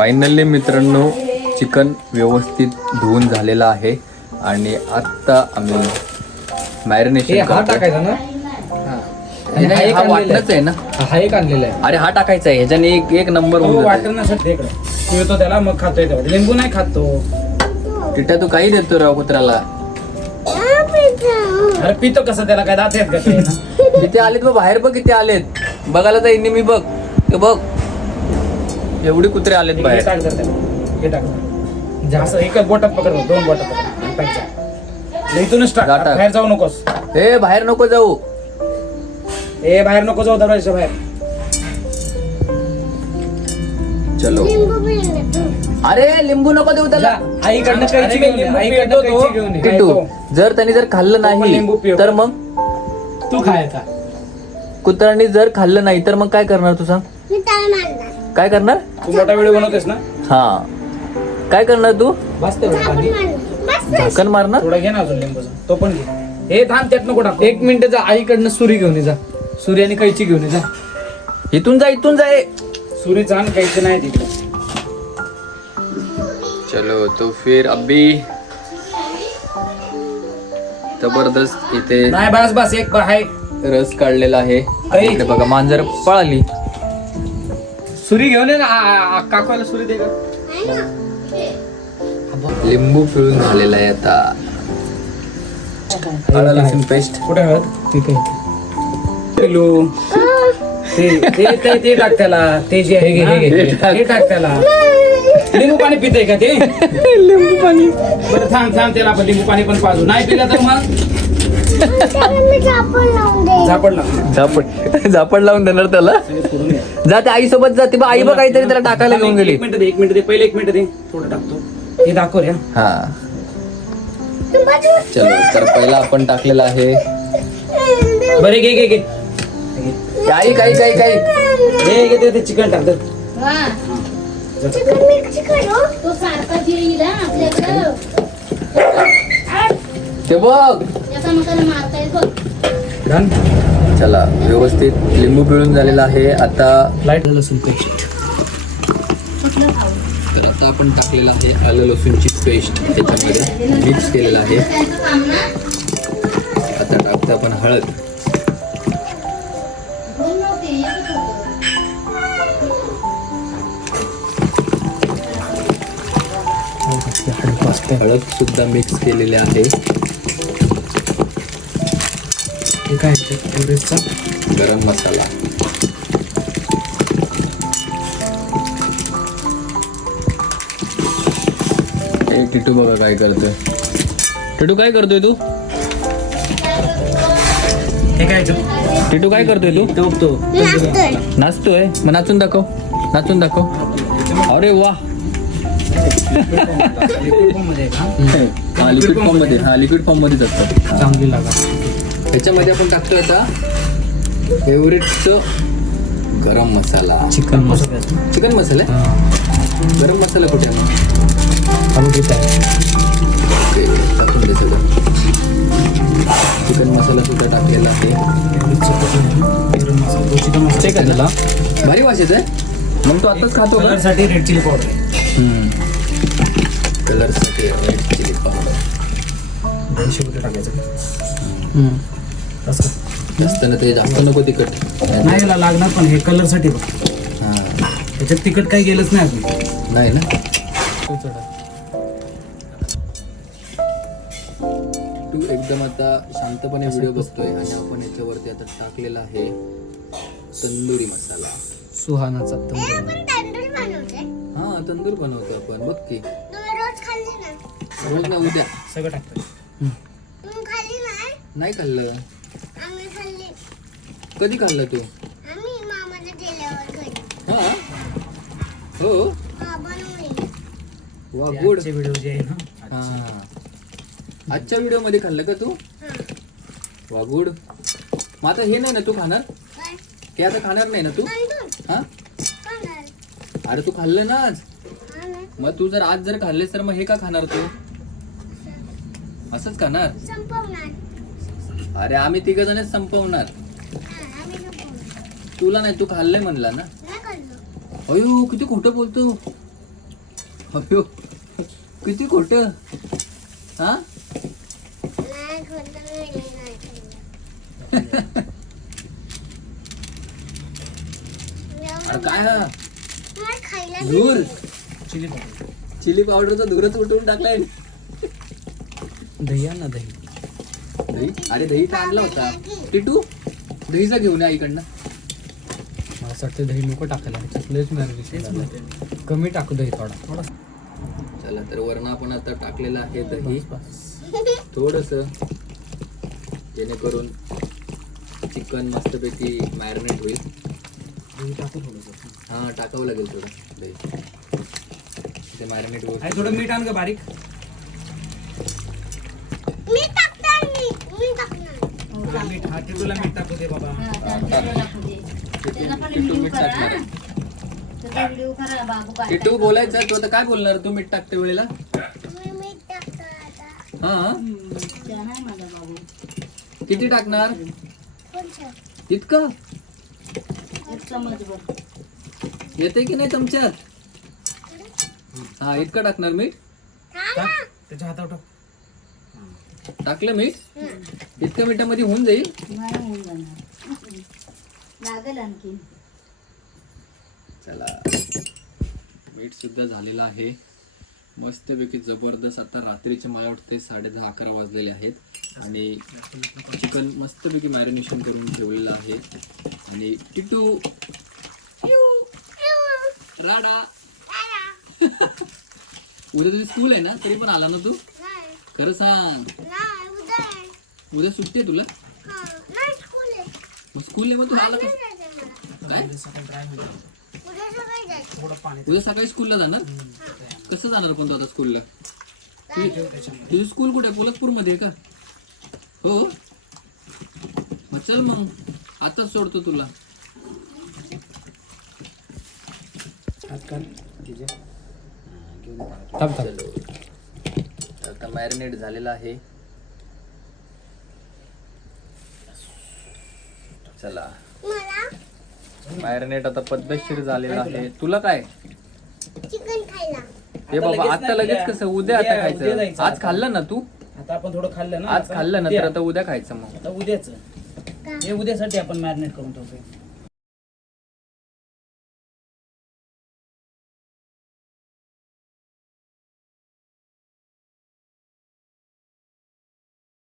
Finally मित्रांनो chicken व्यवस्थित धुवून झालेलं आहे आणि आता आम्ही मॅरिनेशन टाकायचा ना हा वाटणच आहे ना. हा एक आणलेला आहे. अरे हा टाकायचा आहे ह्याच्याने एक नंबर होऊन वाटण नसत इकडे पिळतो त्याला मग खातोय तेव्हा. लिंबू नाही खातो टिटा तू काही देतो राव कुत्र्याला. अरे पितो कसं त्याला काय दात आहेत का ते? किती आलेत बघ बाहेर बघ किती आलेत. बघायला जाईन मी बघ ते बघ एवढे कुत्रे आलेत हे बाहेर. टाक जरा त्याला. हे टाक असं एकच बोटात पकड दोन बोटात पकड आणि टाक. इथूनच टाक टाक. बाहेर जाऊ नकोस. ए बाहेर नको जाऊ. ए बाहेर नको जाऊ दरवाजाच्या बाहेर. चलो अरे लिंबू नको देऊ त्याला. आईकडनं कैची घेऊन ये. आईकडनं कैची घेऊन ये. किट्टू जर त्यांनी जर खाल्लं लिंबू नाही पिऊ. तर मग तू खायचा. कुत्र्यांनी जर खाल्लं नाही तर मग काय करणार तू सांग. काय करणार. तू मोठा व्हिडिओ बनवतेस ना. हा काय करणार तू. बस तेवढं पाणी. झाकण मारणार. थोडा घे ना अजून लिंबूचा तो पण घे. हे थांब त्यात नको टाकू. एक मिनिट जा आईकडनं सुरी घेऊन ये जा. सुरी आणि कैची घेऊन ये जा. इथून जा इथून जा. सुरीचा आणि कैची नाही तिकडे. चलो तो फिर अभी जबरदस्त इथे नाही बस बस एक आहे. रस काढलेला आहे. काही? इकडे बघा मांजर पळाली. सुरी घेऊन ये ना काकूला सुरी दे का. लिंबू पिळून झालेला आहे आता. आलं लसूण पेस्ट. कुठे हळद ठीक आहे. पिलू ते टाक त्याला. ते जे आहे ना, हे टाक त्याला. लिंबू पाणी पिते का ते. लिंबू पाणी. बरं थांब थांब त्याला आपण लिंबू पाणी पण पाजू. नाही पिलं तर मग झापड लावून देणार त्याला. जा त्या आई सोबत जाते बा. आई बघ काहीतरी त्याला टाकायला घेऊन गेली. एक मिनिट दे पहिले. एक मिनिट दे थोडं टाकतो. हे दाखव रे. हा चलो तर पहिला आपण टाकलेला आहे. बरे घे घे घे काही काही काही काही हे घे ते चिकन टाक. तो सारखा येईल आपल्याकडं. ते बघ. याचा मसाला मारता येत बघ. डन. चला व्यवस्थित लिंबू पिळून झालेला आहे. आता लाईट लसूण पेस्ट. तर आता आपण टाकलेलं आहे आलं लसूणची पेस्ट त्याच्यामध्ये मिक्स केलेलं आहे. आता टाकतो आपण हळद. हळद सुद्धा मिक्स केलेले आहे. हे काय एव्हरेस्टचा गरम मसाला. हे टिटू बघा काय करतोय. टिटू काय करतोय तू. हे काय टिटू काय करतोय तू. तो नाचतोय मग नाचून दाखव. नाचून दाखव. अरे वा. लिक्विड फॉर्म मध्ये. हा लिक्विड फॉर्म मध्येच असतात. चांगली लागा. त्याच्यामध्ये आपण टाकतोय आता फेवरेटचं गरम मसाला. चिकन मसाला. चिकन मसाला. गरम मसाला कुठे आहे. ओके, टाकून दे सगळं. चिकन मसाला सुद्धा टाकलेला आहे. ते का तुला भारी वास आहे. मग तू आताच खातो का. कलरसाठी रेड चिली पावडर. कलरसाठी रेड चिली पावडर. 200 रुपये टाकायचं. असं जास्त ना ते जास्त नको तिखट. नाही याला लागणार पण हे कलरसाठी बघ. हां त्याच्यात तिखट काही गेलंच नाही अजून. नाही ना. तू एकदम आता शांतपणे व्हिडिओ बघतोय आणि आपण याच्यावरती आता टाकलेला आहे तंदुरी मसाला. सुहानाचा हा तंदूर बनवतो आपण. बघ की रोज ना उद्या सगळं टाकतो. नाही खाल्लं. कधी खाल्लं तू. हा हो वा गुड. व्हिडिओ जे आहे ना हा आजच्या व्हिडिओ मध्ये खाल्लं का तू. वा गुड. मग आता हे नाही ना तू खाणार. हे आता खाणार नाही ना तू. हा अरे तू खाल्लं ना आज. मग तू जर आज जर खाल्लेस तर मग हे का खाणार तू. असंच खाणार. अरे आम्ही 3 जणच संपवणार. तुला नाही. तू खाल्लंय म्हणला ना. अयो किती खोटं बोलतो. अयो, किती खोट हा अरे काय हा धूर चिली पावडर. चिली पावडरचा धूरच उठवून टाकलाय दही आण ना दही. दही अरे दही तर आणला होता टिटू दहीचा घेऊन या इकडनं मला असं वाटतं दही नको टाकायला चकलेच मॅरिनेशन कमी टाकू दही थोडा चला तर वरण आपण आता टाकलेलं आहे दही थोडस जेणेकरून चिकन मस्तपैकी मॅरिनेट होईल. दही टाकू थोडंसं. हा टाकावं लागेल थोडं दही ते मॅरिनेट होईल. आणि थोडं मीठ आण ग बारीक. तुला मीठ हा तुला मीठ टाकू दे बाबा. हा, त्यांच्याकडे टाकू दे. त्यांना पण टिटू व्हिडिओ मीठ करा. टाकणार आहे. त्याचा व्हिडिओ करा बाबू काय टिटू बोलायचं तू आता काय बोलणार तू मीठ टाकते वेळेला हा त्या नाही माझा बाबू किती टाकणार इतकं एक चमच भर येते की नाही चमच्यात हा इतकं टाकणार मीठ टाक त्याच्या हातावर टाक. टाकलं मीठ इतक्या मिठामध्ये होऊन जाईल. नाही होऊन जाणार लागेल आणखी चला मीठ सुद्धा झालेलं आहे मस्तपैकी जबरदस्त. आता रात्रीचे मला वाटते 10:30-11 वाजलेले आहेत आणि चिकन मस्तपैकी मॅरिनेशन करून ठेवलेलं आहे. आणि टिटू राडा उद्या तुझी स्कूल आहे ना तरी पण आला ना तू खरं सांग उद्या सुट्टी आहे तुला मग स्कूल आहे मग तू आला कसं काय सकाळी ड्राय मीठ. थोडं पाणी उद्या सकाळी स्कूलला जाणार कसं जाणार कोणतं आता स्कूलला ठेव त्याच्यामध्ये. तुझी स्कूल कुठे पोलतपूर मध्ये आहे का हो मग चल मग आताच सोडतो तुला. हात काढ तिचे. घेऊन ये. थांब थांब चलो आता मॅरिनेट झालेला आहे. चला मॅरिनेट आता पद्धतशीर झालेला आहे. तुला काय चिकन खायला हे बाबा लगेच आता नाही, लगेच कसं उद्या आता उद्या खायचं जायचं आज आता. खाल्लं ना तू आता आपण थोडं खाल्लं ना आज खाल्लं ना ते तर आता उद्या खायचं मग आता उद्याच हे उद्यासाठी आपण मॅरिनेट करून ठेवतोय.